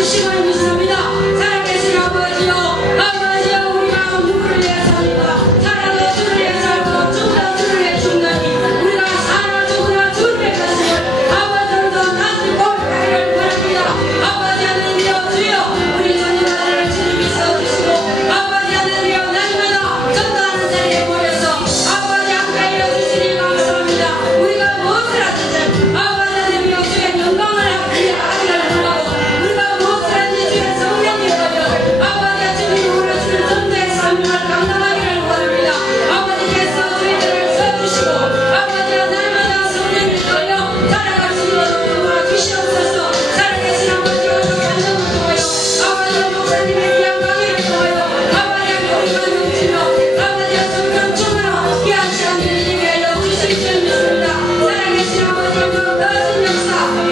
주심을 믿습니다. 살아계신 아버지요, 아버지요, 우리가 누구를 위해 삽니까? 살아도 주를 위해 살고 죽어도 주를 위해 죽나니 우리가 살아 죽으나 주를 위해 가심을 아버지로도 다시 고백하기를 바랍니다. 아버지 하나님이여 주여, 우리 전임하는 주님이 써주시고 아버지 하나님이여 날마다 전도하는 자리에 모여서 아버지 함께 해주시니 감사합니다. 우리가 무엇을 하든지 아버지 하나님이여 주의 영광을 하기를 원하고 우리가 무엇을 하든지 주의 성령이 걸려 아버지가 주님이 우리를 주는 전도의 삶을 감당하기를 원합니다. 아버지께서 저희들을 써주시고 아버지가 날마다 성령이 걸려 살아갈 수 있도록 도와주시옵소서. 살아계신 아버지와 감정을 통하여 아버지와 목사님의 귀한 강의를 통하여 아버지가 우리가 넘치며 아버지가 성령 충만하고 귀한 시간 드리게 하여 주실 줄 믿습니다. 살아계신 아버지의 거짓 역사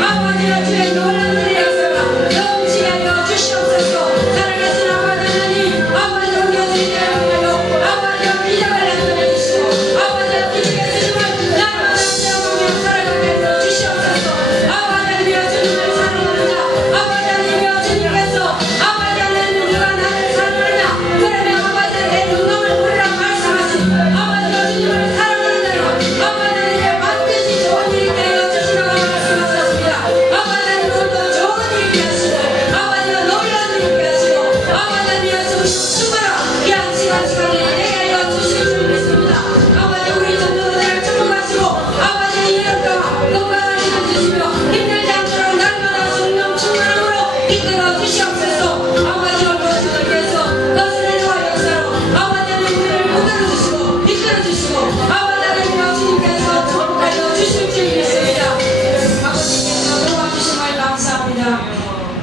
아버지가 주의 놀라운 일의 역사가 넘치게 하여 주시옵소서. 살아계신 아버지 하나님 아버지가 옮겨주시게 하여 아버지가 비전을 나타내 주시고 아버지가 주님의 주님을 날마다 세워보며 살아가게 하여 주시옵소서. 아버지 하나님이여 주님을 사랑하는 자 아버지 하나님이여 주님께서 아버지 하나님 누가 나를 사랑하냐 그러면 아버지 내 영광을 보리라 말씀하신 아버지가 주님을 사랑하는 자요 아버지 하나님의 반드시 좋은 일이 있게 하여 주시라고 말씀하셨습니다. 아버지 하나님 오늘도 좋은 일이 있게 하시고 아버지가 놀라운 일이 있게 하시고 아버지 하나님이여 충만한 귀한 시간이 되게 하여 주실 줄 믿습니다. 아버지 우리 전도자를 축복하시고 아버지의 이름과 건강을 주시며 힘들지 않도록 날마다 성령 충만함으로 이끌어 주시옵소서. 아버지 오늘도 주님께서 거스는 과 역사로 아버지 하나님 우리를 붙들어 주시고 이끌어 주시고 아버지 하나님과 주님께서 축복하여 주실 줄 믿습니다. 아버지께서 도와주심을 감사합니다.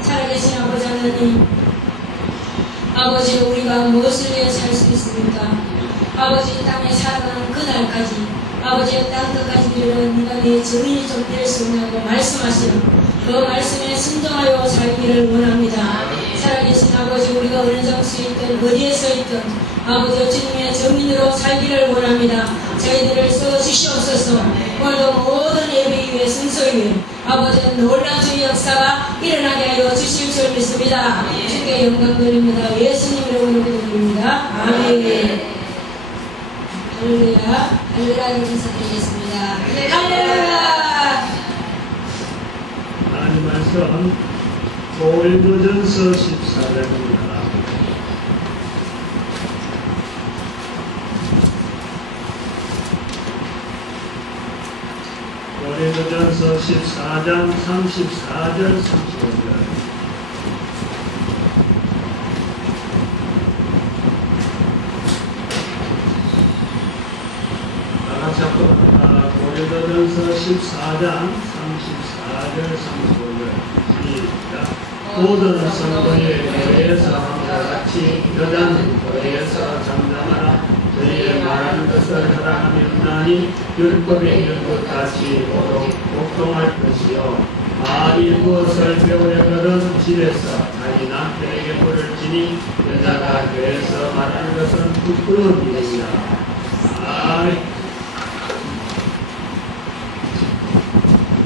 살아계신 아버지 하나님 아버지 우리가 무엇을 위해 살 수 있습니까? 아버지 땅에 살아가는 그날까지 아버지의 땅 끝까지 이르는 네가 내 증인이 좀 될 수 있냐고 말씀하시는 그 말씀에 순종하여 살기를 원합니다. 살아계신 아버지 우리가 어느 장소에 있든 어디에서 있든 아버지 주님의 증인으로 살기를 원합니다. 저희들을 써주시옵소서. 오늘도 모든 예배 위에 순서 위에 아버지는 놀라운 주의 역사가 일어나게 하여 주실 줄 믿습니다. 주께 영광 드립니다. 예수님 이름으로 기도드립니다. 아멘. 할렐루야. 할렐루야 인사드리겠습니다. 할렐루야. 하나님 말씀 고린도전서 14장입니다. 고린도전서 14장 34절 35절 다같이 합독합니다. 고린도전서 14장 34절 35절 시작. 모든 성도의 교회에서 함과 같이 여자는 교회에서 잠잠하라. 저희의 말하는 것을 사랑하며 나니 율법에 있는 것 같이 복종할 것이요 말이 무엇을 배우려거든 집에서 자기 남편에게 물을 지니 여자가 교회에서 말하는 것은 부끄러운 일이다. 아멘.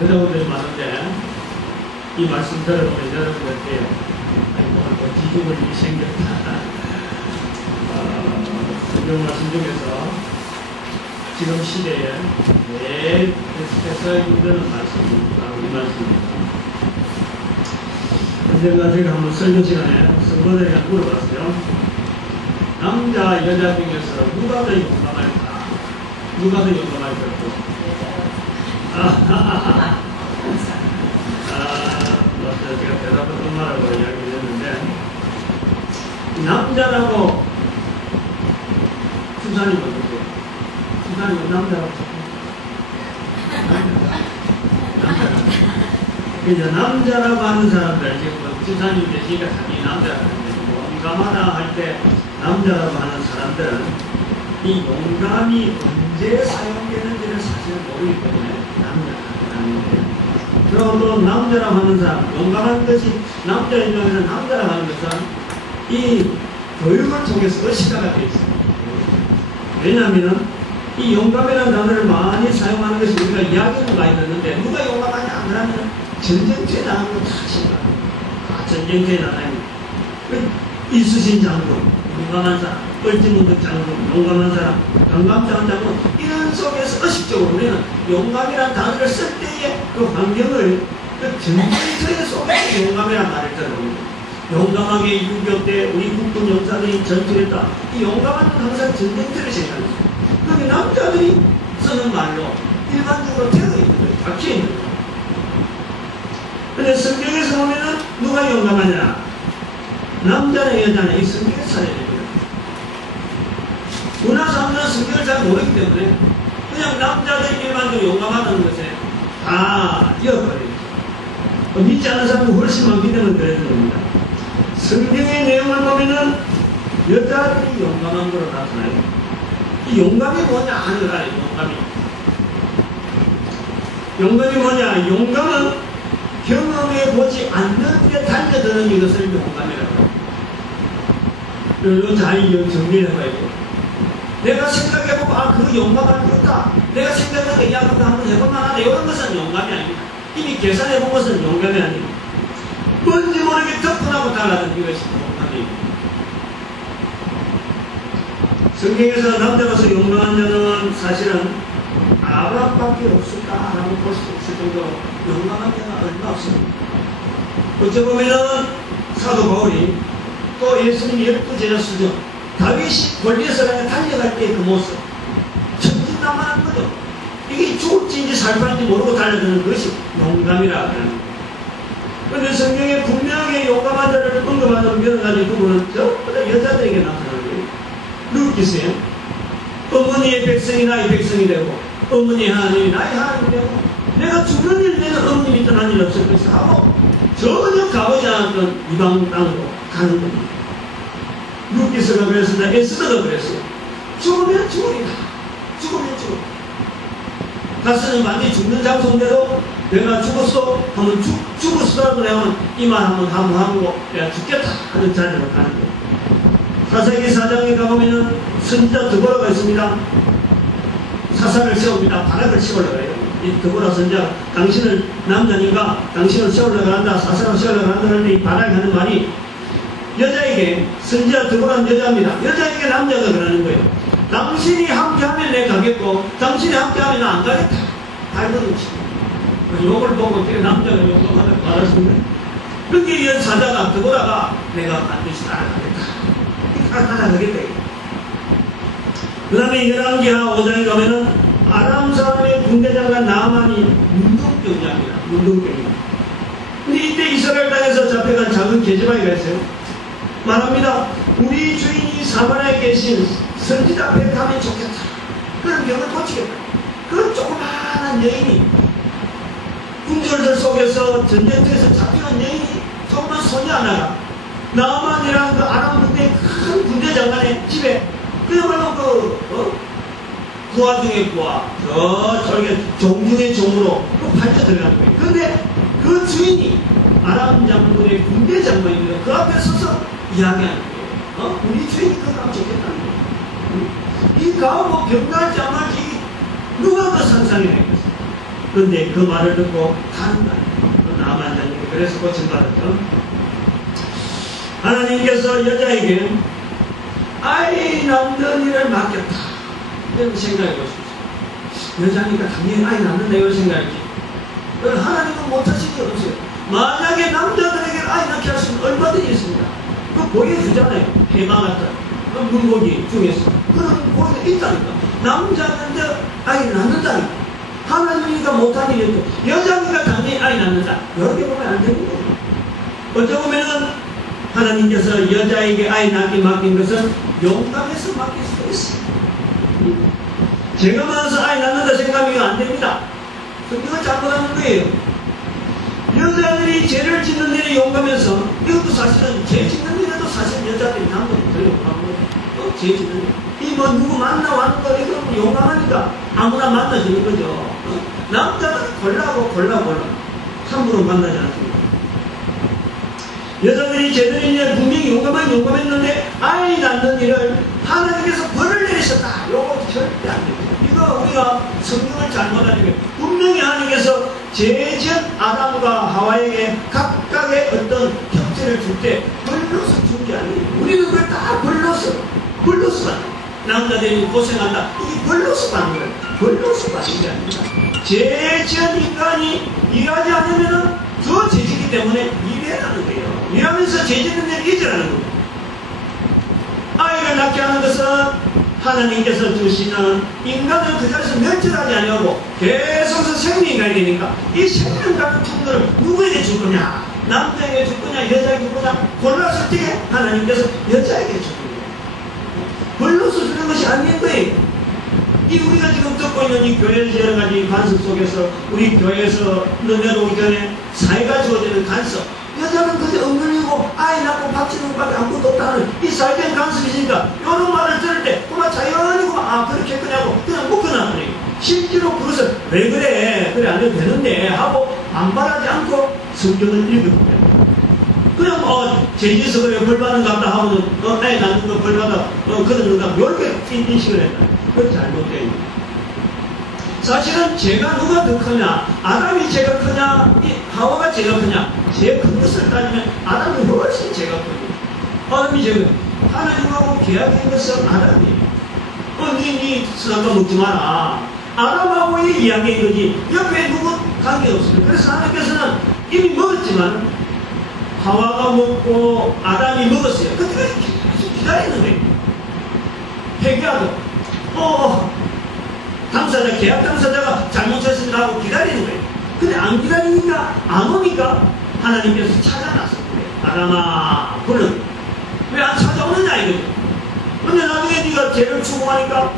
여러분들이 많은데 이 말씀 들어보면 여러분들께 아이고 기죽을 일이 생겼다. 성경 말씀 중에서 지금 시대에 제일 계속해서 힘드는 말씀입니다. 우리 말씀입니다. 언젠가 제가 한번 설교 시간에 성도들에게 물어봤어요. 남자, 여자 중에서 누가 더 용감할까? 누가 더 용감할까? 제가 대답을 말하고 이야기를 했는데 남자라고 수사님 어떻게? 수사님은 남자라고 그래서 남자라고 하는 사람들 지금 수사님 되시니까 자기 남자라고 하는데 용감하다 할 때 남자라고 하는 사람들은 이 용감이 언제 사용되는지를 사실 모르기 때문에 남자라고 하는데 그리고 또 남자라고 하는 사람 용감한 것이 남자 인종에서 남자라고 하는 것은 이 교육을 통해서 의식화가 되어 있습니다. 왜냐하면 이 용감이라는 단어를 많이 사용하는 것이 우리가 이야기는 많이 듣는데 누가 용감하냐 그러면 전쟁터에 나가는 거 다 싫어합니다. 다 전쟁터에 나가요. 이수신 장군, 용감한 사람, 뻘짓문득 장군, 용감한 사람, 강감장 장군, 이런 속에서 의식적으로 우리는 용감이라는 단어를 쓸 때의 그 환경을 그 전쟁터의 속에서 용감이라는 말을 들어봅니다. 용감하게 6.25 때 우리 국군 용사들이 전투했다. 이 용감한 건 항상 전쟁터를 생각합니다. 그게 남자들이 쓰는 말로 일반적으로 되어 있는 거예요. 박혀 있는 거예요. 근데 성경에서 보면은 누가 용감하냐? 남자나 여자나 이 성경을 살아야 됩니다. 문화 사람들은 성경을 잘 모르기 때문에 그냥 남자들이 일반적으로 용감하다는 것에 다 이어버립니다. 믿지 않는 사람은 훨씬 많기 때문에 그래야 됩니다. 성경의 내용을 보면은 여자들이 용감한 거로 나타나요. 이 용감이 뭐냐 하는 걸 알아요. 용감이 뭐냐? 용감은 경험해 보지 않는데 달려드는 이것을 용감이라고 합니다. 이거 잘 정리를 해봐야 돼요. 내가 생각해보고 그거 용감할 것 같다. 내가 생각해보고 그거 한번 해볼만하다. 이런 것은 용감이 아닙니다. 이미 계산해본 것은 용감이 아닙니다. 뭔지 모르게 접근하고 달라든 이것이 용감입니다. 성경에서 남자로서 용감한 자는 사실은 아브라함밖에 없을까라고 볼 수 있을 정도로 용감한 자가 얼마 없습니다. 어찌 보면은 사도 바울이 또 예수님 12제자 수준 다윗이 골리앗을 달려갈 때 그 모습 천진난만한 거죠. 이게 죽을지 살팔지 모르고 달려드는 것이 용감이라고 하는 거예요. 그런데 성경에 분명하게 용감한 자를 언급하는 여러 가지 부분은 전부 다 여자들에게 나타나는 거예요. 누구겠어요? 어머니의 백성이 나의 백성이 되고 어머니의 하나님이 나의 하나님이 되고 내가 죽는 일 내는 어머님이 떠난 일 없을 것이다 하고 전혀 가보지 않았던 이방 땅으로 가는 겁니다. 루키스가 그랬습니다. 에스더가 그랬어요. 죽으면 죽으리라. 죽으면 죽으리라. 가서는 많이 죽는 장소인데도 내가 죽었어 하면 죽었어라도 내가 이 말 한번 하고 내가 죽겠다 하는 자리로 가는 거예요. 사사기 4장에 가보면은 선지자 드보라가 있습니다. 사사를 세웁니다. 바락을 세우려고 해요. 이 드보라 선지자가 당신은 남자니까 당신을 세우려고 한다. 사사를 세우려고 한다 하는데 이 바락이 하는 말이 여자에게 선지자 드보라는 여자입니다. 여자에게 남자가 그러는 거예요. 당신이 함께하면 내가 가겠고 당신이 함께하면 나 안 가겠다. 알거든요. 욕을 보고 어떻게 남자가 용감하다고 말할 수 있는 그렇게 이 사자가 드보라가 내가 반드시 따라가겠다. 따라가겠다. 그 다음에 열왕기하 5장에 가면은 아람 사람의 군대장관 나아만이 문둥병자입니다. 문둥병입니다. 근데 이때 이스라엘 땅에서 잡혀간 작은 계집아이가 있어요. 말합니다. 우리 주인이 사마리아에 계신 선지자 앞에 가면 좋겠다. 그런 병을 고치겠다. 그 조그마한 여인이 군졸들 속에서 전쟁터에서 잡혀간 여인이 조그만 소녀 하나가 나아만이라는 그 아람 군대의 큰 군대 장관의 집에 그야말로 부하 중에 부하 저렇게 종 중에 종으로 팔려 들어가는 거예요. 그런데 그 주인이 아람 장군의 군대 장관입니다. 그 앞에 서서 이야기하는 거예요. 우리 주인이 그거 가면 좋겠다는 거예요. 이 가고 병날지 안 날지 누가 그 상상해내겠어요. 그런데 그 말을 듣고 가는 거예요. 나아만 장군이 그래서 고침받았죠. 하나님께서 여자에게 아이 낳는 일을 맡겼다. 이런 생각해 보십시오. 여자니까 당연히 아이 낳는다 이런 생각이지. 하나님은 못하신 게 없어요. 만약에 남자들에게 아이 낳게 할 수는 얼마든지 있습니다. 그거 보여주잖아요. 해마 같은 물고기 중에서 그런 고기가 있다니까. 남자는데 아이 낳는다니까. 하나님이니까 못한 일이 없고 여자니까 당연히 아이 낳는다. 이렇게 보면 안 되는 거예요. 어쩌보면은 하나님께서 여자에게 아이 낳기 맡긴 것은 용감해서 맡길 수 있어요. 제가 많아서 아이 낳는다 생각하면 안 됩니다. 성경은 잘못하는 거예요. 여자들이 죄를 짓는 일에 용감해서 이것도 사실은 죄 짓는 일에도 사실 여자들이 남자들이 더 용감한 거예요. 죄 짓는 일. 이 뭐 누구 만나 왔는 거 이거 용감하니까 아무나 만나주는 거죠. 남자는 골라 함부로 만나지 않습니다. 여자들이 제대로 일에 분명히 용감했는데 아이 낳는 일을 하나님께서 벌을 내리셨다. 이거 절대 안 됩니다. 이거 우리가 성경을 잘못하니까 분명히 하나님께서 제전 아담과 하와에게 각각의 어떤 상태를 줄 때 벌러서 준 게 아니에요. 우리는 그걸 다 벌러서 받는. 남자들이 고생한다. 이게 벌러서 받는 거예요. 벌러서 받는 게 아닙니다. 죄 지은 인간이 일하지 않으면 더 죄지기 때문에 일해라는 거예요. 일하면서 죄 짓는 데를 잊으라는 거예요. 아이를 낳게 하는 것은 하나님께서 주시는 인간을 그 자리에서 멸절하지 아니하고 계속해서 생명이 가야 되니까 이 생명 같은 통로를 누구에게 줄 거냐? 남자에게 줄 거냐? 여자에게 줄 거냐? 골랐을 때 하나님께서 여자에게 줄 거예요. 벌로서 주는 것이 아닌 거예요. 이 우리가 지금 듣고 있는 이 교회에서 여러 가지 간섭 속에서 우리 교회에서 너네로 오기 전에 사회가 주어지는 간섭, 여자는 그저 엉글리고 아이 낳고 밥 주는 것밖에 아무것도 없다는 이 사회적인 간섭이니까 이런 말을 들을 때 그만 자연히 그렇게 했거냐고 그냥 묶어놔 버려요. 실제로 그것을 왜 그래 안 해도 되는데 하고 반발하지 않고 성경을 읽어보면 그냥 제지서 그래 벌받는 것 같다 하면 애 낳는 거 벌받아 그런 건가 이렇게 인식을 했다. 그건 잘못된 거예요. 사실은 죄가 누가 더 크냐? 아담이 죄가 크냐? 하와가 죄가 크냐? 죄 큰 것을 따지면 아담이 훨씬 죄가 크냐? 아담이 죄가 하나님하고 계약한 것은 아담이에요. 니 선악과 먹지 마라. 아담하고의 이야기인 거지 옆에 누구 관계없어요. 그래서 하나님께서는 이미 먹었지만 하와가 먹고 아담이 먹었어요. 그때 계속 기다리는 거예요. 회개하고 당사자, 계약 당사자가 잘못했습니다 하고 기다리는 거예요. 근데 안 기다리니까 안 오니까 하나님께서 찾아놨어요. 아담아 불렀 왜 안 찾아오느냐 이거죠. 근데 나중에 네가 죄를 추구하니까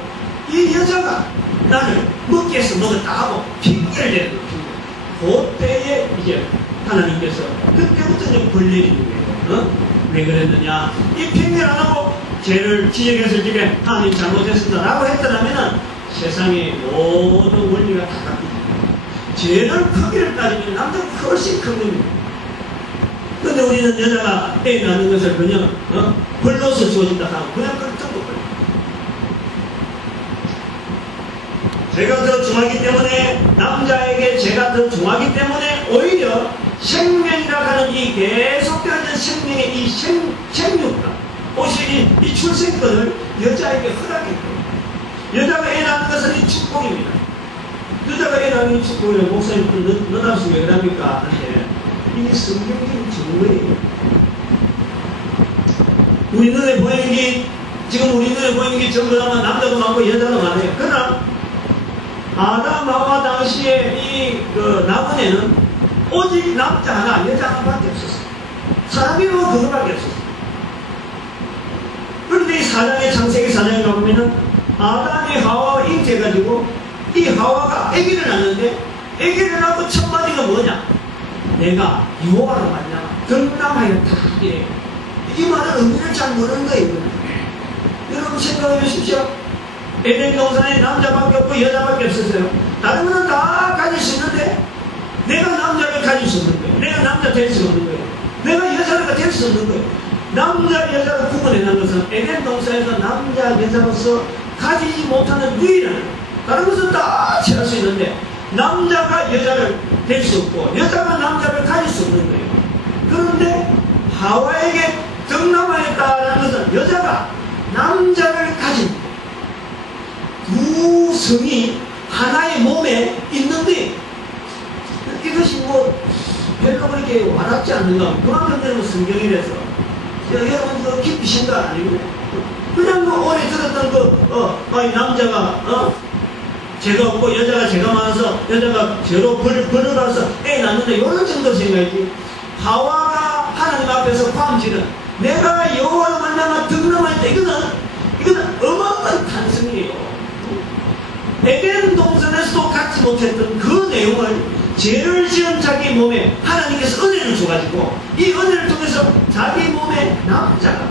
이 여자가 나를 먹게 해서 먹었다 하고 핑계를 대는 거예요. 그때에 이제 하나님께서 그때부터 이제 벌 내리는 거예요. 왜 그랬느냐? 이 핑계를 안 하고 죄를 지적했을 적에 하나님 잘못했습니다 라고 했더라면은 세상의 모든 원리가 다 바뀝니다. 죄를 크기를 따지면 남자가 훨씬 큰 겁니다. 그런데 우리는 여자가 애 낳는 것을 그냥 벌로서 주어진다 하고 그냥 그걸 듣고 버려요. 죄가 더 중하기 때문에 남자에게 죄가 더 중하기 때문에 오히려 생명이라 하는 이 계속되는 생명의 이 생육과 오히려 이 출생권을 여자에게 허락했고 여자가 애 낳는 것은 이 축복입니다. 여자가 애 낳는 축복이라고 목사님 너나서 왜 그럽니까? 하는데 이게 성경적인 정보예요. 우리 눈에 보이는 게 지금 우리 눈에 보이는 게 전부 다 남자도 많고 여자도 많아요. 그러나 아담 하와 당시에 이 나무에는 오직 남자 하나 여자 하나밖에 없었어요. 사람이면 그거밖에 없었어요. 그런데 이 사장의 창세기 4장에 가보면은 아담이 하와와 잉태해가지고 이 하와가 아기를 낳는데 아기를 낳고 첫 마디가 뭐냐? 내가 여호와로 말미암아 득남하였다. 이 말은 의미를 잘 모르는 거예요. 여러분 생각해 보십시오. 에덴 동산에 남자밖에 없고 여자밖에 없었어요. 다른 거는 다 가질 수 있는데 내가 남자를 가질 수 없는 거예요. 내가 남자 될 수 없는 거예요. 내가 여자가 될 수 없는 거예요. 남자 여자를 구분해낸 것은 에덴 동산에서 남자 여자로서 가지지 못하는 유일한 다른 것은 다 취할 수 있는데 남자가 여자를 될 수 없고 여자가 남자를 가질 수 없는 거예요. 그런데 하와에게 득남하였다는 것은 여자가 남자를 가진 두 성이 하나의 몸에 있는데 이것이 별로 그렇게 와닿지 않는가. 그만큼 되는 성경이라서 여러분 깊이 생각 아니고 그냥 오래 들었던 남자가 죄가 없고 여자가 죄가 많아서 여자가 죄로 벌을 받아서 애 낳는다 이런 정도 생각이지. 하와가 하나님 앞에서ความ지는 내가 여호와로 만나면 득남할 때 이거는 어마어마한 탄성이에요. 에덴 동산에서도 갖지 못했던 그 내용을 죄를 지은 자기 몸에 하나님께서 은혜를 줘가지고 이 은혜를 통해서 자기 몸에 남자가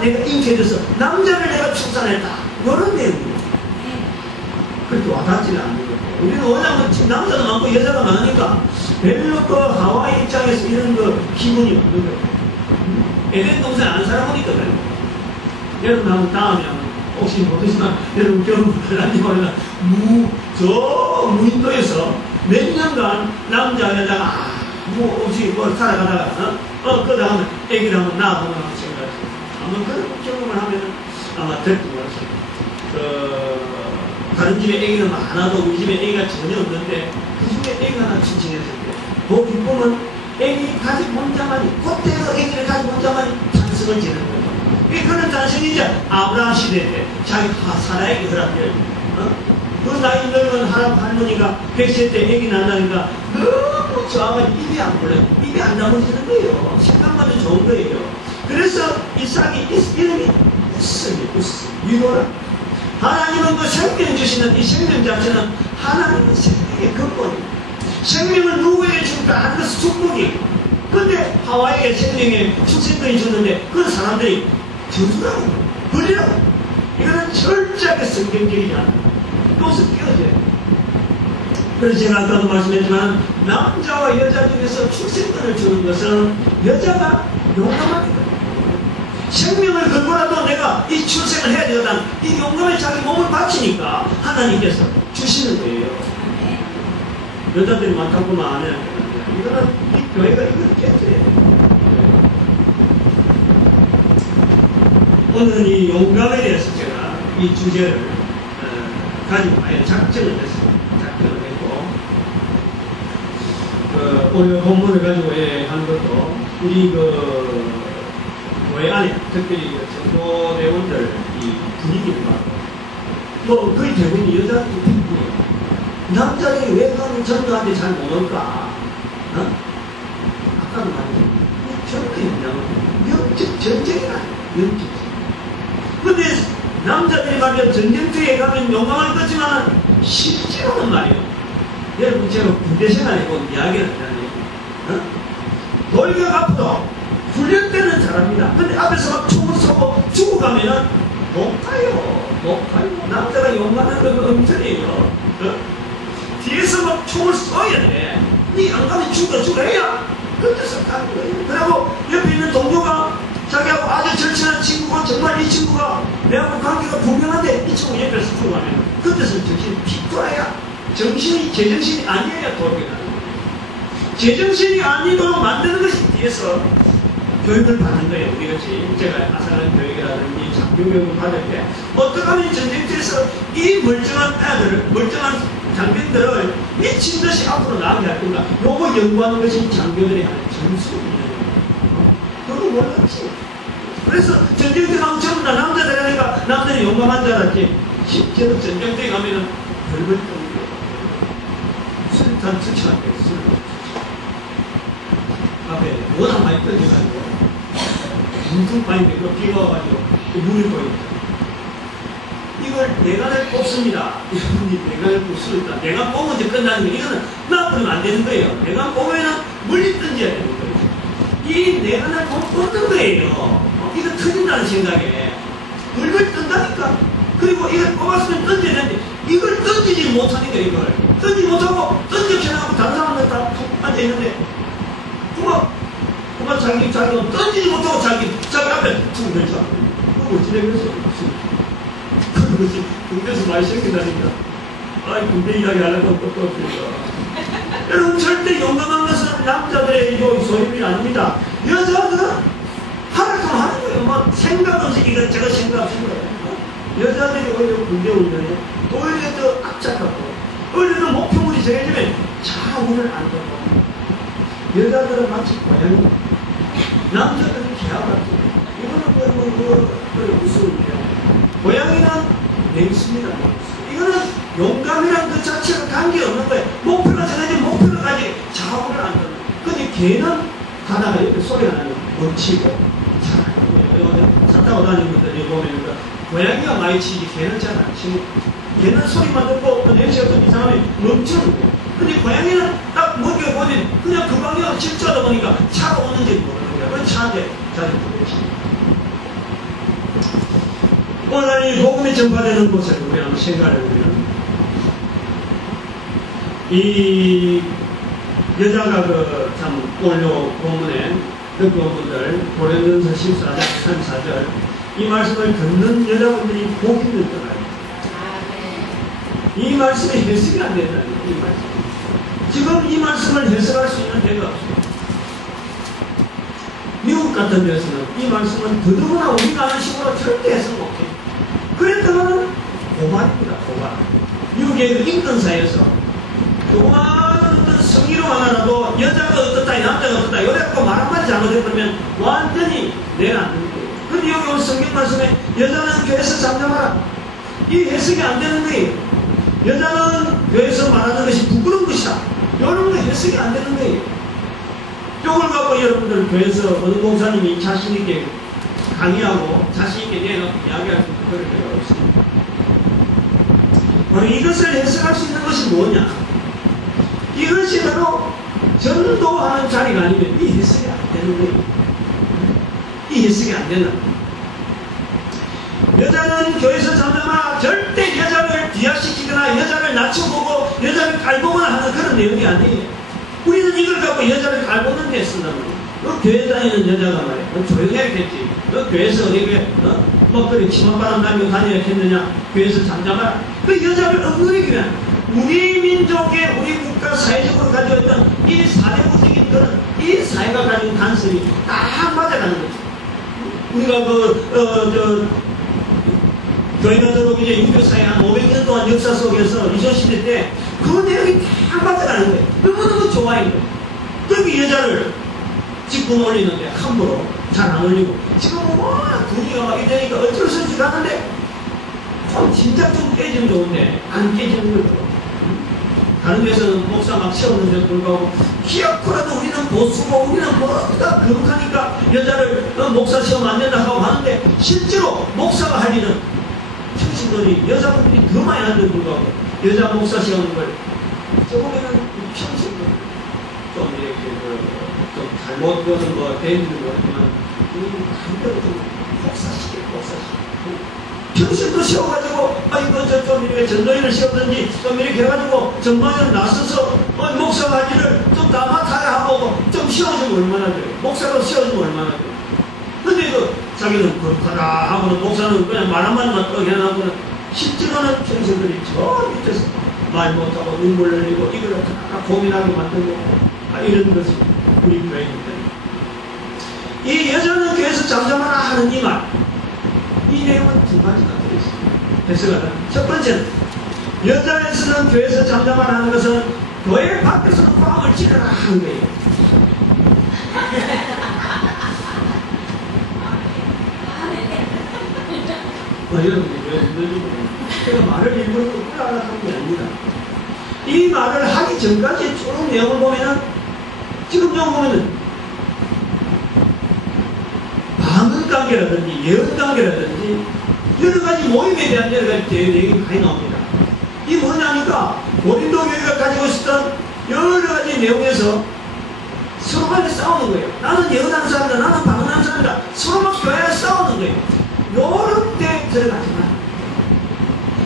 내가 잉태돼서 남자를 내가 출산했다 이런 내용이에요. 그렇게 와닿지는 않는 거예요. 우리는 워낙 남자도 많고 여자가 많으니까 별로 그 하와이 입장에서 이런 기분이 없는 거예요. 에덴 동산 안 살아보니까 그래요. 여러분 한번 다음에 혹시 모르지만 여러분 경험을 하지 말라. 저 무인도에서 몇 년간 남자 여자가 없이 살아가다가 그 다음에 애기를 한번 낳아보면 생각하세요. 아마 그런 경험을 하면 아마 될 것 같아요. 다른 집에 애기는 많아도 우리 집에 애기가 전혀 없는데 그 중에 애기가 하나 친친했을 때 그 기쁨은 애기 가진 혼자만이 그때도 애기를 가진 혼자만이 탄성을 지는 거예요. 그런 탄성이 이제 아브라함 시대 때 자기 사라에게 허락돼요. 그 나이 늙은 할머니가 100세 때 애기 낳는다니까 너무 좋아가 입이 안 불러요. 입이 안 담아지는 거예요. 생각만 해도 좋은 거예요. 그래서 이삭이 이름이 우스 유노라. 하나님은 그 생명 주시는 이 생명 자체는 하나님의 생명의 근본이에요. 생명을 누구에게 줄까 하는 것은 축복이에요. 근데 하와에게 생명의 출생권이 줬는데 그 사람들이 저주라고 버리라고. 이거는 철저하게 성경적이지 않아요. 여기서 끼어져요. 그래서 제가 아까도 말씀했지만 남자와 여자 중에서 출생권을 주는 것은 여자가 용감하게 생명을 걸고라도 내가 이 출생을 해야 되거든. 이 용감에 자기 몸을 바치니까 하나님께서 주시는 거예요. 여자들이 많다고만 안 해요. 이거는 이 교회가 이걸 깨져요. 오늘은 이 용감에 대해서 제가 이 주제를 가지고 작정을 했습니다. 작정을 했고 오늘 본문을 가지고 한 것도 우리 교회 안에 특별히 전도대원들 이 분위기를 봐도 거의 대부분이 여자들이 대부분이에요. 남자들이 왜 그런 전도한테 잘 못 올까? 아까도 말했죠. 전도의 영적 전쟁이 아니에요. 영적. 근데 남자들이 말이야 전쟁터에 가면 용감할 거지만 실제로는 말이에요. 여러분 제가 군대 생활에 본 이야기를 하잖아요. 돌격 앞으로 훈련 때는 잘합니다. 근데 앞에서 막 총을 쏘고 죽어가면은 못 가요. 못 가요. 남자가 용감한 건 엄청이에요. 뒤에서 막 총을 쏘야 돼. 니 안 가면 죽어야. 그때서 가는 거예요. 그리고 옆에 있는 동료가 자기하고 아주 절친한 친구가 정말 이 친구가 내하고 관계가 분명한데 이 친구 옆에서 죽어가면 그때서 정신이 픽 돌아야 정신이 제정신이 아니어야 돌게 나는 거예요. 제정신이 아니도록 만드는 것이 뒤에서 교육을 받는 거예요. 우리 같이 제가 아사간 교육이라든지 장교육을 받을 때 어떻게 하면 전쟁터에서 이 멀쩡한 애들을 멀쩡한 장병들을 미친 듯이 앞으로 나가게 할 건가. 요거 연구하는 것이 장교들이 하는 점수입니다. 그거 몰랐지. 그래서 전쟁터에 가면 전부 다 남자들이 하니까 남자들이 용감한 줄 알았지. 실제로 전쟁터에 가면은 별걸 떠오르고 술탄 투척한테 술을 앞에 워낙 많이 떠져가지고 엄청 많이 되고 비가 와가지고 물이 보입니다. 이걸 내관을 뽑습니다. 여러분이 내관을 뽑을 수 있다. 내관 뽑으면 이제 끝나는 거예요. 이거는 나쁘면 안 되는 거예요. 내관 뽑으면 멀리 던져야 되는 거예요. 이 내관을 뽑는 거예요. 이거 터진다는 생각에 물걸 뜬다니까. 그리고 이걸 뽑았으면 던져야 되는데 이걸 던지지 못하니까 이걸 던지지 못하고 던져쳐나가고 다른 사람들 다 앉아있는데 그만 자기 던지지 못하고 자기 앞에 툭 던져. 그거 어찌 되겠어? 그것이 군대에서 많이 생긴다니까. 군대 이야기 하려고 것도 없으니까. 여러분 절대 용감한 것은 남자들의 소임이 아닙니다. 여자들은 하라고 하는 거예요. 막 생각 없이 이것저것 생각 없이 거예요. 여자들이 오히려 군대 훈련에 오히려 더 악착하고 오히려 더 목표물이 정해지면 자운을 안 듣고 여자들은 마치 고양이, 남자들은 개하같이. 이거는 무서운데요. 고양이는 냉습니다. 이거는 용감이란 그 자체가 관계없는 거예요. 목표가 정해진 목표까지 좌우를 안 듣는. 근데 걔는 가다가 이렇게 소리가 나면 멈추고 차 타고 다니는 분들 보면 고양이가 많이 치지 걔는 잘 안 치고 걔는 소리만 듣고 또 냄새가 좀 이상하면 멈추는 거예요. 근데 고양이는 딱 먹여 보면 그냥 그 방향으로 집중하다 보니까 차가 오는지 모르는 거예요. 그건 차한테 자주 부딪히고. 오늘 이 복음이 전파되는 곳에 우리 한번 생각을 해보면 이 여자가 참 오늘 본문에 듣고 온 분들 고린도전서 14장 34절 이 말씀을 듣는 여러분들이 복이 있는 거예요. 이 말씀이 해석이 안 된다는 거예요. 이 말씀. 지금 이 말씀을 해석할 수 있는 데가 없어요. 미국 같은 데서는 이 말씀은 더더구나 우리가 하는 식으로 절대 해석 못해. 그랬다가는 고발입니다. 고발. 미국의 그 인권사에서 조그마한 어떤 성희롱 하나라도 여자가 어떻다 남자가 어떻다 이래갖고 말 한마디 잘못해버리면 완전히 내가 안 되는 거예요. 근데 여기 오늘 성경 말씀에 여자는 교회에서 잠잠하라, 이 해석이 안 되는 거예요. 여자는 교회에서 말하는 것이 부끄러운 것이다, 이런 거 해석이 안 되는 거예요. 이걸 갖고 여러분들 교회에서 어느 목사님이 자신있게 강의하고 자신있게 내놓고 이야기할 수 있는 그런 데가 없습니다. 바로 이것을 해석할 수 있는 것이 뭐냐, 이것이 바로 전도하는 자리가 아니면 이 해석이 안 되는 거예요. 이 해석이 안 된다. 여자는 교회에서 잠잠하라, 절대 여자를 비하시키거나 여자를 낮춰보고 여자를 깔보거나 하는 그런 내용이 아니에요. 우리는 이걸 갖고 여자를 깔보는 데 쓴단 말이에요. 너 교회 다니는 여자가 말이야, 너 조용해야겠지. 너 교회에서 어디 뭐 그래 치맛바람 나며 다녀야겠느냐, 교회에서 잠잠하라. 그 여자를 억누르기 위한 우리 민족의 우리 국가 사회적으로 가지고 있던 이 사대부적인 그런 이 사회가 가진 간섭이 딱 맞아가는 거죠. 우리가 교회가 들어오기 이제 유교사회 한 500년 동안 역사 속에서 이조시대 때 그 내용이 다 맞아가는 거예요. 너무너무 좋아하는 거예요. 그렇게 여자를 직분 올리는데 함부로 잘 안 올리고, 지금은 와 분위기가 막 이러니까 어쩔 수 없이 가는데 좀 진짜 좀 깨지면 좋은데 안 깨지는 거죠. 다른 데서는 목사 막 세우는데도 불구하고 기어코라도 우리는 보수고 우리는 뭐다 거룩하니까 여자를 목사 시험 안 된다 하고 하는데, 실제로 목사가 할 일은 평신들이 여자분들이 더 많이 하는데도 불구하고 여자 목사 시험을 저번에는 평신들 좀 이렇게 좀 잘못 보는 거 되는 거 같지만 반대로 좀 복사시키고 평신도 세워가지고 이거 좀 이렇게 전도인을 세우든지 좀 이렇게 해가지고 전도인을 나서서 목사가 할 일을 좀 다 맡아야 하고 좀 세워주면 얼마나 돼요. 목사가 세워주면 얼마나 돼요. 근데 이거 자기는 그렇다 하고는 목사는 그냥 말 한마디만 떡 해놔고는 실제로는 평신들이 저 밑에서 말 못하고 눈물 흘리고 이걸 다 고민하게 만들고 이런 것이 우리 교회입니다. 이 여자는 교회에서 잠잠하라 하는 이 말, 이 내용은 두 가지가 들어있습니다. 해석하는 첫 번째는 여자에서는 교회에서 잠잠하라 하는 것은 교회 밖에서는 꽝을 찌르라 하는 거예요. 여러분들 왜 흔들리고 제가 말을 일부러 끌어가려고 하는 게 아닙니다. 이 말을 하기 전까지 쭉 내용을 보면은 지금 좀 보면은 방언관계라든지 예언관계라든지 여러 가지 모임에 대한 여러 가지 내용이 많이 나옵니다. 이 뭐냐니까 고린도 교회가 가지고 있었던 여러 가지 내용에서 서로 간에 싸우는 거예요. 나는 예언하는 사람이다, 나는 방언하는 사람이다, 서로 막 교회에 싸우는 거예요. 요런 데 들어가지 마.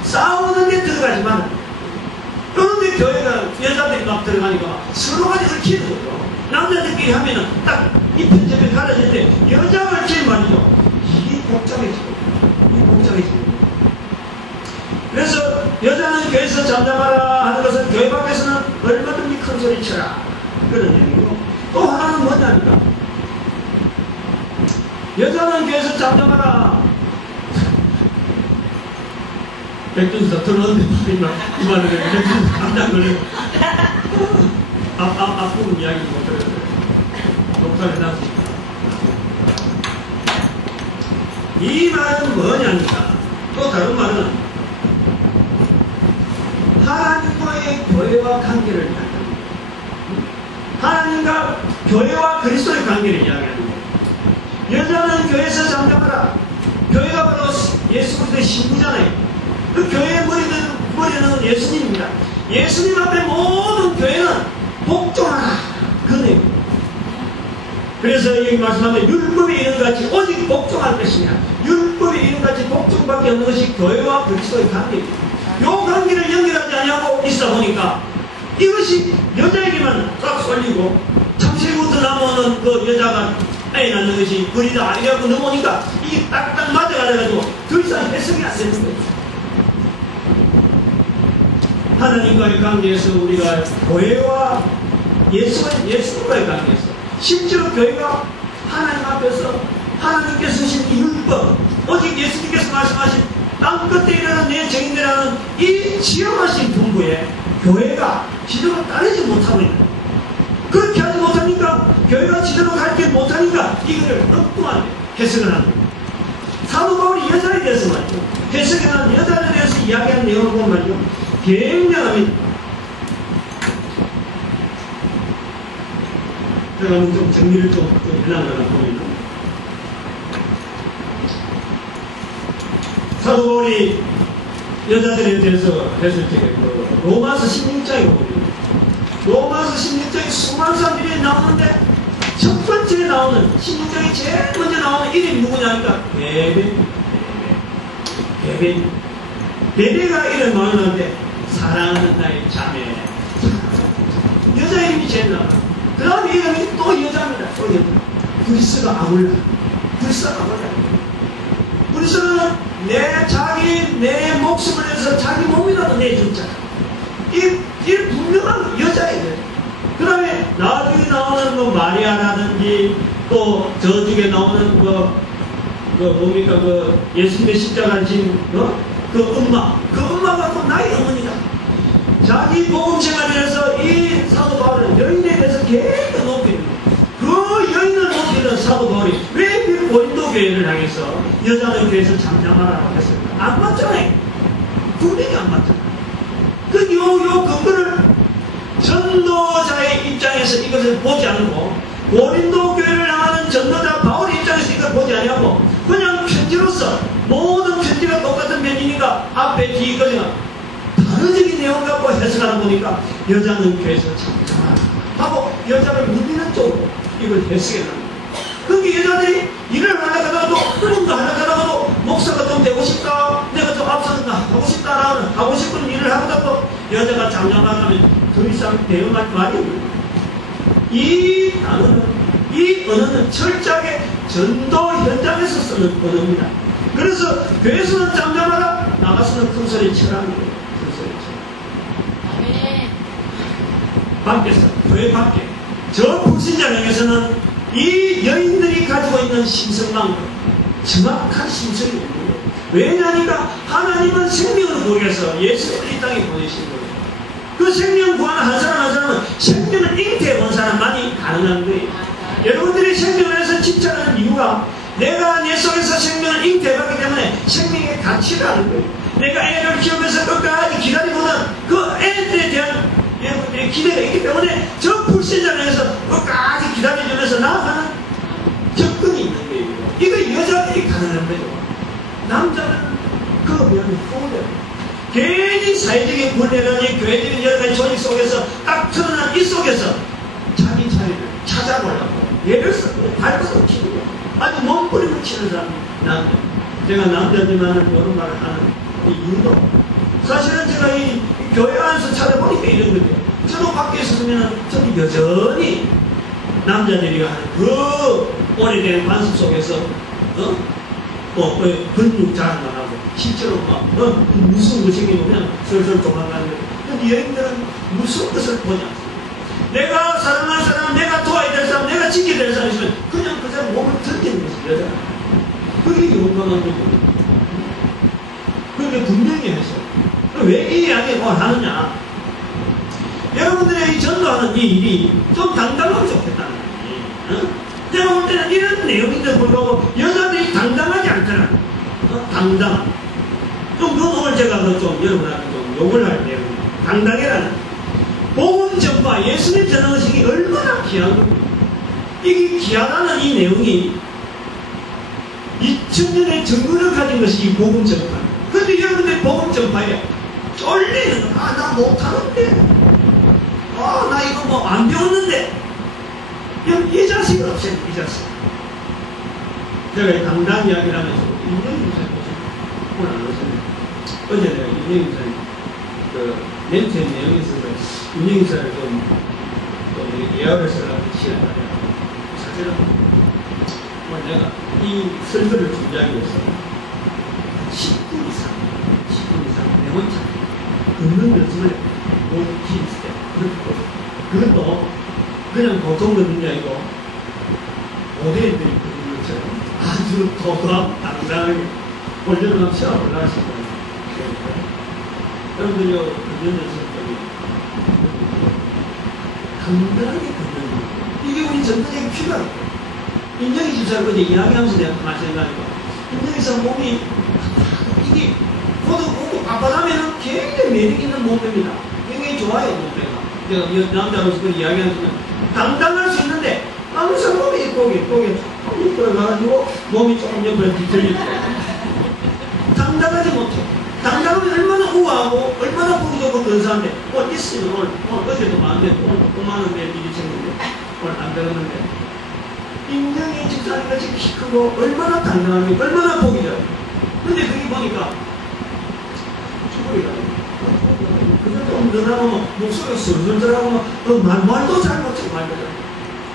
싸우는 데 들어가지 마. 그런데 교회가 여자들이 막 들어가니까 서로 간에 얽히는 거죠. 남자들끼리 하면은 딱 이 편집에 가려지는데 여자가 얽히는 말이죠. 이게 복잡해지고 그래서 여자는 교회에서 잠잠하라 하는 것은 교회 밖에서는 얼마든지 큰 소리 쳐라, 그런 얘기고, 또 하나는 뭐냐니까 여자는 교회에서 잠잠하라. 백준수가 들어오는데 이 말을 백준수 깜짝 놀래고 앞부분 이야기 못 들었어요. 녹화를 해놨습니다. 이 말은 뭐냐니까 또 다른 말은 하나님과의 교회와 관계를 이야기합니다. 하나님과 교회와 그리스도의 관계를 이야기합니다. 여자는 교회에서 잠잠하라. 교회가 바로 예수 그리스도의 신부잖아요. 그 교회의 머리는 예수님입니다. 예수님 앞에 모든 교회는 복종하라, 그 내용입니다. 그래서 이 말씀하면 율법에 이른같이 오직 복종할 것이냐, 율법에 이른같이 복종밖에 없는 것이 교회와 그리스도의 관계입니다. 이 관계를 연결하지 않냐고 있어 보니까 이것이 여자에게만 딱 쏠리고 창세기부터 나오는 그 여자가 애 낳는 것이 거리다 아니라고 넘어오니까 이게 딱딱 맞아가지고 더 이상 해석이 안 되는 거예요. 하나님과의 관계에서 우리가 교회와 예수와의 관계에서 실제로 교회가 하나님 앞에서 하나님께서 주신 이 율법, 오직 예수님께서 말씀하신 땅 끝에 일어난 내 정인이라는 이 지엄하신 분부에 교회가 지도를 따르지 못하고 있는 거예요. 그렇게 하지 못하니까 교회가 지도로 가르치지 못하니까 이거를 엉뚱하게 해석을 하는 거예요. 사도 바울이 여자에 대해서 말이죠. 해석에는 여자에 대해서 이야기하는 내용을 보면 말이죠. 굉장합니다. 제가 좀 정리를 좀 해나가다 보면 사도 바울이 여자들에 대해서 했을 때 로마서 16장에 보거든요. 로마서 16장에 수많은 사람들이 나오는데 첫 번째 나오는 16장에 제일 먼저 나오는 이름이 누구냐니까 베베가 이름 나오는데 사랑하는 나의 자매, 여자 이름이 제일 나와요. 그 다음에 이름이 또 여자입니다. 또 여자. 그리스가 아울라. 그리스는 내 목숨을 내서 자기 몸이라도 내줬자. 이 분명한 여자예요. 그 다음에 나중에 나오는 뭐 마리아라든지 또 저쪽에 나오는 뭡니까 예수님의 십자가를 진 그 엄마가 또 나의 어머니다. 자기 복음 생활에서 이 사도 바울은 여인에 대해서 계속 높이는 그 여인을 높이는 사도 바울이 왜 고린도 교회를 향해서 여자들 교회에서 잠잠하라고 했을까? 안 맞잖아요. 분명히 안 맞잖아요. 요 근거를 전도자의 입장에서 이것을 보지 않고 고린도 교회를 향하는 전도자 바울의 입장에서 이걸 보지 않냐고 그냥 편지로서 모든 편지가 똑같은 편지니까 앞에 뒤 거리가 단어적인 내용 갖고 해석하다 보니까 여자는 교회에서 잠잠하라 하고 여자를 물리는 쪽으로 이걸 해석해 납니다. 그게 여자들이 일을 하려고 꿈도 하려고 목사가 좀 되고 싶다, 내가 좀 앞서서 하고 싶다라는 하고 싶은 일을 하고도 여자가 잠잠하면 더 이상 대응할 말이 없는 이 단어는, 이 언어는 철저하게 전도 현장에서 쓰는 언어입니다. 그래서 교회에서는 잠잠하라, 나가서는 큰 소리 치라는 거예요. 큰 소리 치라. 밖에서, 교회 밖에. 저 불신자명에서는 이 여인들이 가지고 있는 심성만큼 정확한 심성이 있는 거예요. 왜냐하니까 하나님은 생명을 구하기 위해서 예수를 이 땅에 보내신 거예요. 그 생명 구하는 한 사람 한 사람은 생명을 잉태해 본 사람만이 가능한 거예요. 여러분들이 생명을 해서 칭찬하는 이유가 내가 내 속에서 생명을 잉태해봤기 때문에 생명의 가치를 아는 거예요. 내가 애를 키우면서 끝까지 기다리고는 그 애들에 대한 여러분들의 기대가 있기 때문에 저 불신자에서 끝까지 기다려주면서 나아가는 접근이 있는 거예요. 이거 여자들이 가능한 거죠. 남자는 그거 보면 후회돼요. 괜히 사회적인 분해라든지 교회적인 여러 가지 조직 속에서 딱 드러난 이 속에서 자기 자리를 찾아보려고 예를 쓰고 발버둥 치고 아주 몸부림을 치는 사람이 남자. 제가 남자지만 이런 말을 하는 이 이유도 사실은 제가 이 교회 안에서 찾아보니까 이런 거죠. 저도 밖에 있었으면 저는 여전히 남자들이 하는 그 오래된 관습 속에서 근육 자랑만 하고 실제로 막 무슨 것이 생기면 슬슬 도망가는데 근데 여인들은 무슨 것을 보지 않습니다. 내가 사랑하는 사람, 내가 도와야 될 사람, 내가 지켜야 될 사람 있으면 그냥 그 사람 몸을 던지는 것이 여자야. 그게 용감한 거죠. 그게 분명히 해서 왜 이 이야기를 하느냐? 여러분들의 이 전도하는 이 일이 좀 당당하면 좋겠다는 거지. 제가 볼 때는 이런 내용인데 불구하고 여자들이 당당하지 않더라. 당당. 좀 오늘 제가 좀 여러분한테 좀 욕을 할 내용입니다. 당당해라는. 복음 전파, 예수님 전하는 것이 얼마나 귀한 겁니다. 이게 귀하다는 이 내용이 2000년의 정근을 가진 것이 이 복음 전파. 그런데 여러분들 복음 전파에 쫄리는, 나 못하는데, 나 이거 뭐 안 배웠는데, 이 자식은 없어요, 이 자식. 제가 당당 이야기를 하면서, 윤영희 목사님 오늘 안 오셨네요. 어제 내가 윤영희 목사님, 멘트의 내용이 있어서, 윤영희 목사를 좀 예약을 써가지고 시간을 가져요. 사실은, 내가 이 설교를 준비하기 위해서, 10분 이상 내 혼자 걷는 연습을 못히 있을 때 그것도 그냥 보통 걷는 게 아니고 고대인들이 그런 것처럼 아주 도도하고 당당하게 올려놓은 시합 올라가신 거예요. 여러분들요, 건전전 성격이 당당하게 건전전. 이게 우리 전쟁의 필요한 거예요. 인정이 집사를 어제 이야기하면서 내가 마찬가지고, 인정에서 몸이, 이게, 모두 빳빳하면 굉장히 매력 있는 몸매입니다. 굉장히 좋아요, 몸매가. 내가 남자로서 그 이야기하는 순간, 당당할 수 있는데, 항상 몸이 고개 조금 들어가가지고, 몸이 조금 옆으로 뒤틀리고, 당당하지 못해. 당당하면 얼마나 우아하고, 얼마나 보기적으로 근사한데, 있으면 오늘 어제도 많은데, 오늘 5만원 내 미리 챙겼는데, 오늘 안 들었는데, 인정이 집사니까 지금 키 크고 얼마나 당당합니까? 얼마나 보기 좋아요. 근데 그게 보니까 죽으리가 그냥 좀 늘어나고 목소리가 슬슬 들어가고 말도 잘 못해 말도 잘.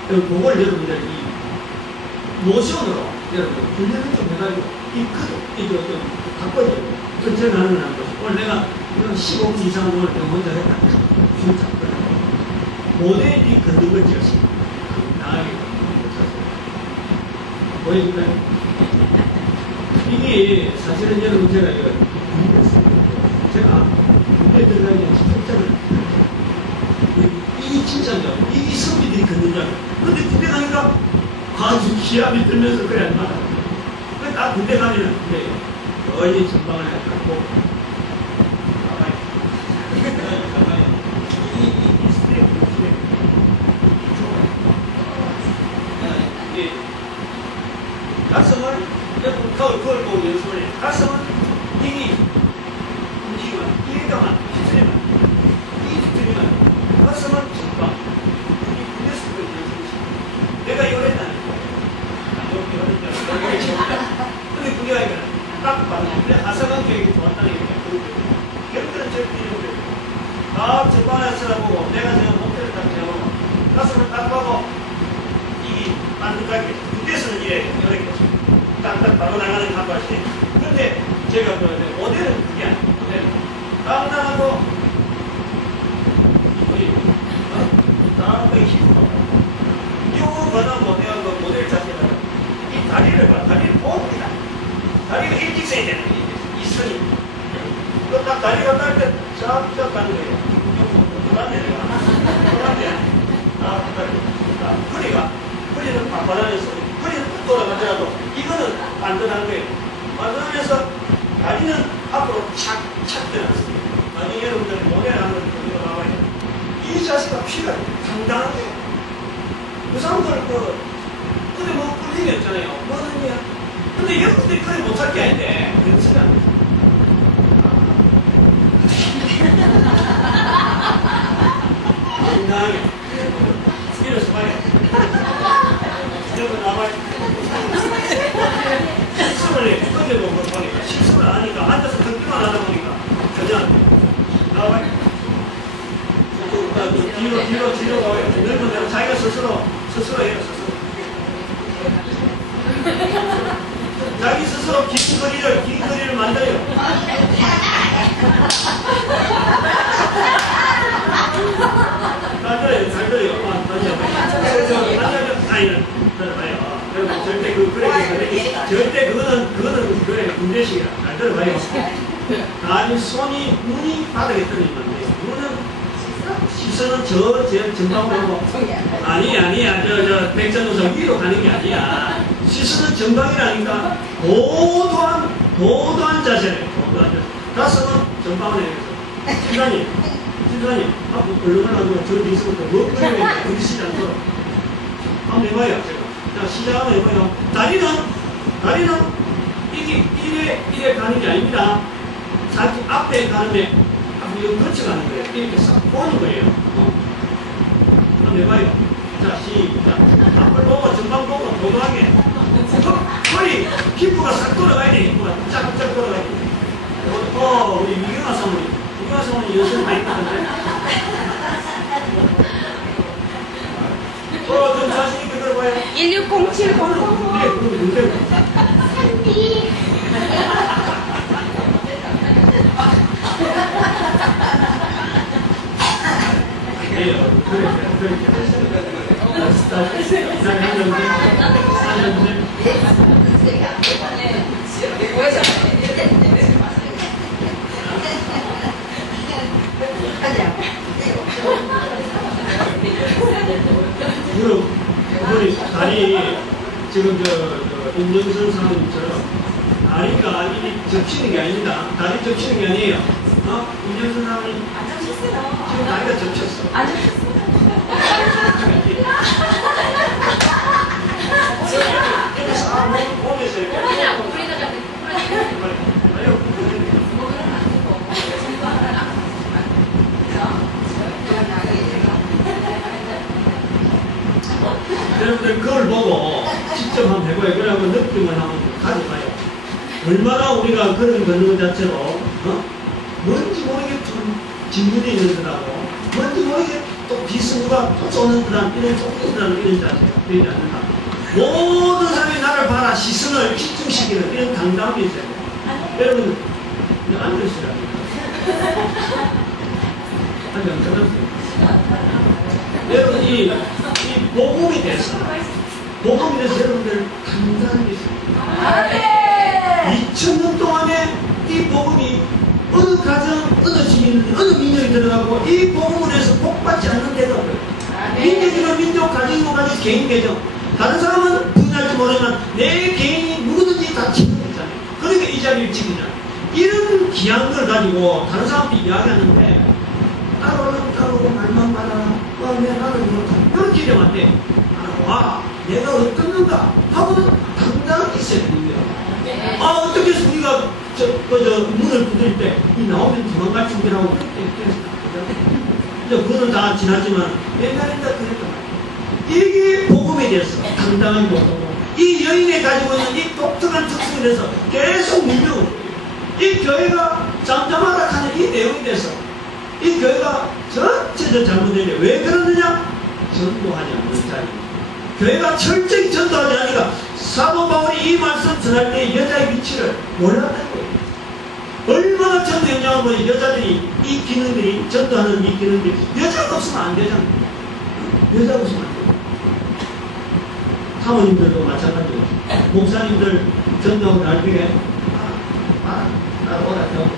그걸 여러분들 이 노션으로 여러분들 훈련을 좀 해가지고 이 크도 좀 바꿔줘요. 전체 가는 안 거죠. 오늘 내가 15분 이상 오늘 혼자 했다. 진짜 그래. 모델이 걷는 걸 지었습니다. 나에게. 보여줄까요? 이게 사실은 여러분 제가 이거 제가 군대 들어가기 전에 진짜를 이게 진짜죠. 이게 선비들이 걷는 줄 알아요. 근데 군대 가니까 아주 기압이 들면서 그래 안 맞아. 그래 딱 군대 가면은 거의 전방을 갖고 가만히 이 스트레이트 가슴을 여러분 그걸 보고 연습을 해요. 가슴은 힘이 움직이면 이래가만 뒤틀리면 가슴은 전방 이 군대에서 그걸 연습을 내가 이걸 했다니까 여기 근데 그게 아니라 딱 봐도 근데 하사관 교육이 좋았다는 얘기야. 여러분들은 절대 이러고 다 전방에 쓰라고 내가 제가 목표를 딱 세우고 가슴을 딱 봐고 이게 반듯하게 군대에서는 이렇게 딱딱 바로 나가는 감각이. 그런데 제가 모델은 그게 아니에요. 모델은 당당하고 당당하게 힘으로 이거 받아보고 내가 그 모델 자체가 이 다리를 봐. 다리를 봅니다. 다리가 일직선이 되는 거예요. 이 선이. 그 딱 다리가 깔 때 쫙쫙 가는 거예요. 그만 내려가. 그만 내려가. 허리는 바빠하면서 허리는 쭉 돌아가더라도 이거는 안전한 거예요. 안전하면서 다리는 앞으로 착착 들어갔습니다. 나중에 여러분들 모델 하는 걸 보기로 나와요. 이 자세가 필요해요. 당당한 거예요. 그 사람들 근데 뭐 끌림이 없잖아요. 뭐는요? 근데 여러분들이 그래 못할 게 아닌데 연습이 안 돼요. 당당하게 일어서 봐요. 여러분 나와요. 실수를 해. 어제도 보니까 실수를 안 하니까 앉아서 듣기만 하다 보니까 전혀 안 돼. 나와요. 뒤로 가요. 넓은 대로 자기가 스스로 해요. 자기 스스로 긴 거리를 만들어요. 잘 들어요. 아니는 들어봐요. 여러분 절대 절대 그거는 군대식이라 잘 들어봐요. 아니 눈이 바닥에 떨어지면 안 돼요. 눈은 시선은 저 전방으로 아니야 저 백전도서 위로 가는 게 아니야. 시선은 전방이라니까 도도한 자세를 가슴은 전방으로 해서 신사님 앞으로 걸러가 놔두고 저 뒤에서부터 뭐 그러면 부딪히지 않도록 한번 해봐요. 제가 자 시작 한번 해봐요. 다리는 이게 가는 게 아닙니다. 자기 앞에 가는 게 앞으로 거쳐가는 거예요. 이렇게 싹 보는 거예요. 한번 해봐요. 자 시작. 앞을 보고 전방 보고 도도하게 허리 히프가 싹 돌아가야 돼. 히프가 쫙쫙 돌아가야 돼. 우리 미경아 사모님 연습 많이 했거든요. 좀 자신있게 들어봐요. 16070. 네, 그럼 그래. 무릎, 우리 다리, 지금 임정선 사모님처럼 다리가 이게 접치는 게 아닙니다. 다리 접치는 게 아니에요. 임정선 사모님 지금 다리가 접혔어. 여러분들 그걸 보고 직접 한번 해봐요. 그러고 느낌을 한번 가져봐요. 얼마나 우리가 그런 걷는 것 자체로 뭔지 모르게 좀 진물이 있는 듯하고 뭔지 모르게 또 비스무가 또 쏘는 듯한 이런 쫓는 듯한 이런 자세가 되지 않는다. 모든 사람이 나를 봐라 시선을 집중시키는 이런 당당함이 있어요. 여러분 앉으시라니까. 아니 괜찮았어요. 여러분 이 복음이 돼서 여러분들 당당하게 있습니다. 2000년 동안에 이 복음이 어느 가정, 어느 주민, 어느 민족이 들어가고 이 복음을 해서 복받지 않는 데가 없어요. 민족이면 민족, 가정이면 가정, 개인 계정. 다른 사람은 분할지 모르지만 내 개인이 누구든지 다 지키는 거잖아요. 그러니까 이 자리를 지키잖아요. 이런 귀한 걸 가지고 다른 사람들이 이야기하는데 따라오고 말만 받아라. 내 나는 못하. 이런 기대면 안 돼. 와, 내가 어떻는가 하고는 당당하게 있어야 되는 거야. 어떻게 해서 우리가 문을 두드릴 때 이 나오면 도망갈 준비를 하고 그거는 다 지났지만 옛날에 다 그랬단 말이야. 이게 복음에 대해서 당당하게 못하고 이 여인이 가지고 있는 이 독특한 특성에 대해서 계속 문명을 이 교회가 잠잠하라 하는 이 내용에 대해서 이 교회가 전체적으로 잘못되는데 왜 그러느냐? 전도하지 않는 자리. 교회가 철저히 전도하지 않으니까 사도 바울이 이 말씀 전할 때 여자의 위치를 몰랐다는 거예요. 얼마나 전도 현장을 보니 여자들이 이 기능들이 전도하는 이 기능들이 여자가 없으면 안 되잖아요. 여자가 없으면 안 돼요. 사모님들도 마찬가지고 목사님들 전도하고 날 때에 따라오라 하고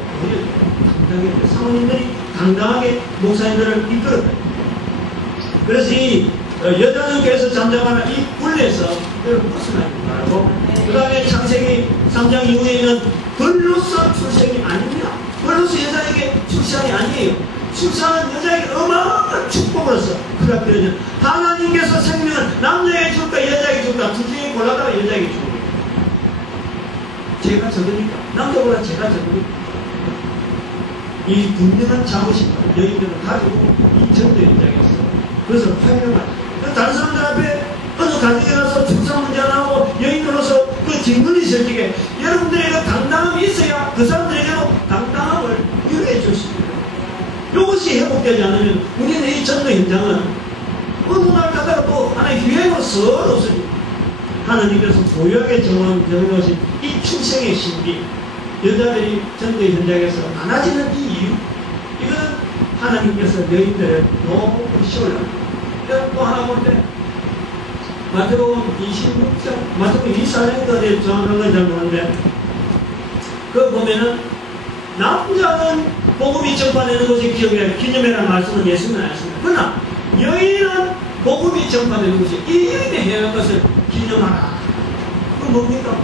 당당하게 사모님들이 당당하게 목사님들을 이끌어요. 그래서 이 여자들께서 잠잠하는 이 굴에서 무슨 말이고 그 다음에 창세기 3장 이후에 있는 벌로서 출생이 아닙니다. 벌로서 여자에게 출산이 아니에요. 출산은 여자에게 어마어마한 축복으로서 허락되어진 하나님께서 생명을 남자에게 줄까 여자에게 줄까 둘 중에 골라다가 여자에게 주는 거예요. 제가 적으니까 남자보다 제가 적으니까 이 분명한 자부심 여인들은 가지고 이 전도 현장에서 그래서 활용하죠. 다른 사람들 앞에 어느 가정에 가서 출산 문제 나오고 여인으로서 그 징문이 설지게 여러분들의 그 당당함이 있어야 그 사람들에게도 당당함을 유해해 줄 수 있습니다. 이것이 회복되지 않으면 우리는 이 전도 현장은 어느 날 가다가 또 하나의 유행으로 썩 없어집니다. 하나님께서 고유하게 정해놓으신 이 출생의 신비 여자들이 전도 현장에서 많아지는 이 이유 이거는 하나님께서 여인들을 너무 시원합니다. 또 하나 볼 때 마태복음 26장 마태복음 24장까지 정확한 건 잘 모르는데 그거 보면은 남자는 복음이 전파되는 것이 기념이라는 말씀은 예수님은 안 했습니다. 그러나 여인은 복음이 전파되는 것이 이 여인이 해야 할 것을 기념하라. 그 뭡니까?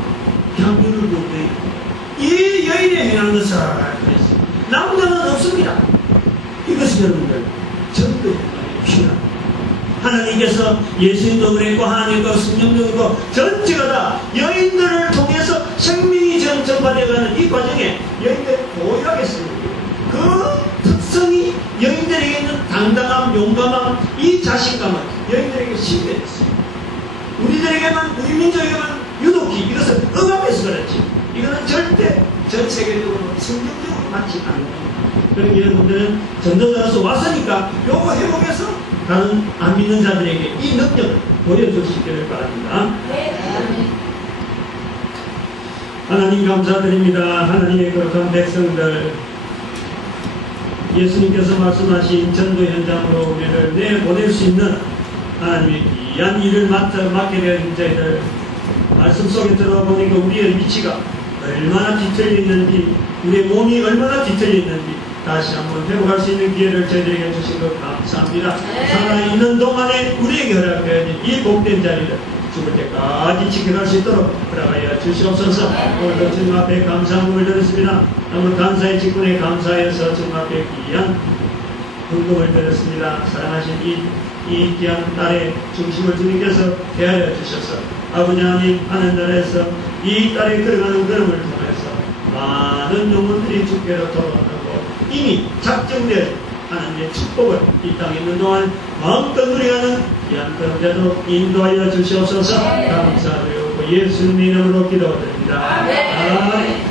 향유를 붓는 이 여인이 해야 하는 것을 그랬어요. 남자는 없습니다. 이것이 여러분들 전도의 필요합니다. 하나님께서 예수님도 그랬고 하나님과 성령도 그랬고 전체가 다 여인들을 통해서 생명이 전파되어가는 이 과정에 여인들이 고유하게 쓰는 그 특성이 여인들에게 있는 당당함, 용감함, 이 자신감은 여인들에게 신뢰했어요. 우리들에게만 우리 민족에게만 유독히 이것을 억압해서 그렇지 이거는 절대 전 세계적으로 성경적으로 맞지 않는 그러니 여러분들은 전도자로서 왔으니까 요거 회복해서 다른 안 믿는 자들에게 이 능력을 보여주시기를 바랍니다. 하나님 감사드립니다. 하나님의 거룩한 백성들 예수님께서 말씀하신 전도 현장으로 우리를 내보낼 수 있는 하나님의 귀한 일을 맡게 된 저희들 말씀 속에 들어보니까 우리의 위치가 얼마나 뒤틀려 있는지, 우리의 몸이 얼마나 뒤틀려 있는지 다시 한번 회복할 수 있는 기회를 저희들에게 주신 것 감사합니다. 살아있는 동안에 우리에게 허락해야 될 이 복된 자리를 죽을 때까지 지켜갈 수 있도록 허락하여 주시옵소서. 오늘도 주님 앞에 감사함을 드렸습니다. 너무 감사의 직분에 감사해서 주님 앞에 귀한 헌금을 드렸습니다. 사랑하신 이 귀한 딸의 중심을 주님께서 대하여 주셔서 아버지 하나님 하늘나라에서 이 딸의 걸어가는 걸음을 통해서 많은 영혼들이 주께로 돌아가고 이미 작정된 하나님의 축복을 이 땅에 있는 동안 마음껏 누려가는 귀한 그런데도 인도하여 주시옵소서. 감사드리고 예수님의 이름으로 기도드립니다. 아멘.